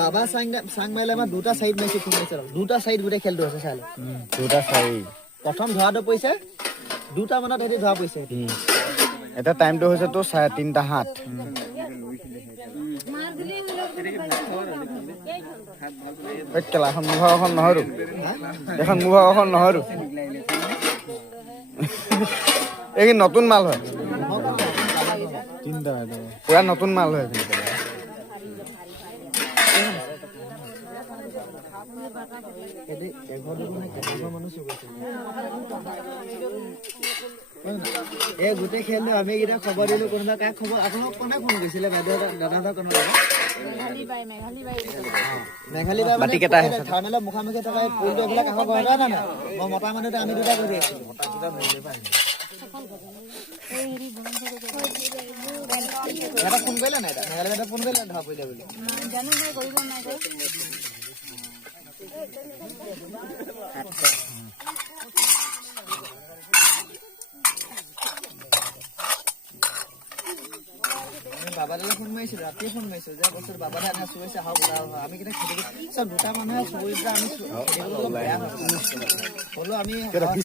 বাবা চাং মাৰিলে আমাৰ দুটা চাইড মাৰিছে ফোন মাৰিছে দুটা চাইড গোটেই খেলটো আছে চালে দুটা চাৰি প্ৰথম ধৰাটো পৰিছে 2টা মানত হেৰি ধৰা পৰিছে এটা টাইমটো হৈছে তোৰ 3:30 কেলাখন মোৰ ভাগৰখন নহয়তো এখন মোৰ ভাগৰখন নহয়তো এই কি নতুন মাল হয় পুৰা নতুন মাল হয় এই গোটেই খেলটো আমি কেইটা খবৰ দিলো কোনোবা কাক খবৰ আপোনাক কোনে ফোন কৰিছিলে বাইদেউ দাদা কোনোবা মেঘালী বাই বাতি কেইটা আছে থাৰ্মেলৰ মুখামুখি থকা পুলটো এইবিলাক কাষৰ ঘৰ এটা নাই মই মতা মানুহটো আমি দুটা কৰি আছো এটা ফোন কৰিলে নাই মেঘালী বাইদেউ ফোন কৰিলে ধৰা পৰিলে বুলি জানো মই কৰিব নাই বাবা দালে ফোন মাৰিছিলো ৰাতিয়ে ফোন মাৰিছো যে বস্তু বাবা দাদা চুইছে আহক আমি কেইটা খেতি চব দুটা মানুহে চুইছে আমি বেয়া হ'লো আমি